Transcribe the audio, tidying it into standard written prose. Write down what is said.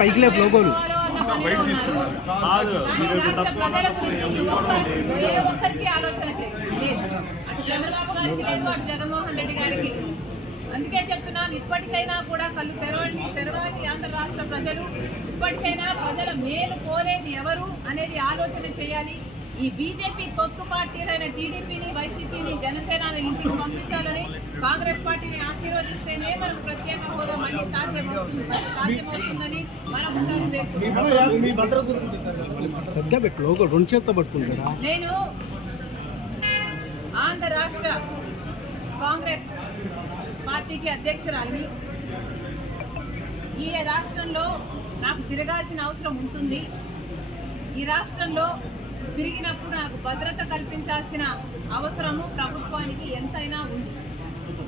పైకి లేపు లోగోలు ఒక్కరికి ఆలోచన చేయలేదు. చంద్రబాబు గారికి లేదు, అటు జగన్మోహన్ రెడ్డి గారికి. అందుకే చెప్తున్నాను, ఇప్పటికైనా కూడా కళ్ళు తెరవాలి ఆంధ్ర రాష్ట్ర ప్రజలు. ఇప్పటికైనా ప్రజల మేలు కోరేది ఎవరు అనేది ఆలోచన చేయాలి. ఈ బీజేపీ తొత్తు పార్టీలైన టీడీపీని, వైసీపీని, జనసేనని ఇంటికి పంపించాలని, కాంగ్రెస్ పార్టీని ఆశీర్వదిస్తేనే మనకు ప్రత్యేక హోదా మళ్ళీ సాధ్యమవుతుందని నేను ఆంధ్ర రాష్ట్ర కాంగ్రెస్ పార్టీకి అధ్యక్షురాలిని. ఈ రాష్ట్రంలో నాకు తిరగాల్సిన అవసరం ఉంటుంది. ఈ రాష్ట్రంలో తిరిగినప్పుడు నాకు భద్రత కల్పించాల్సిన అవసరము ప్రభుత్వానికి ఎంతైనా ఉంది.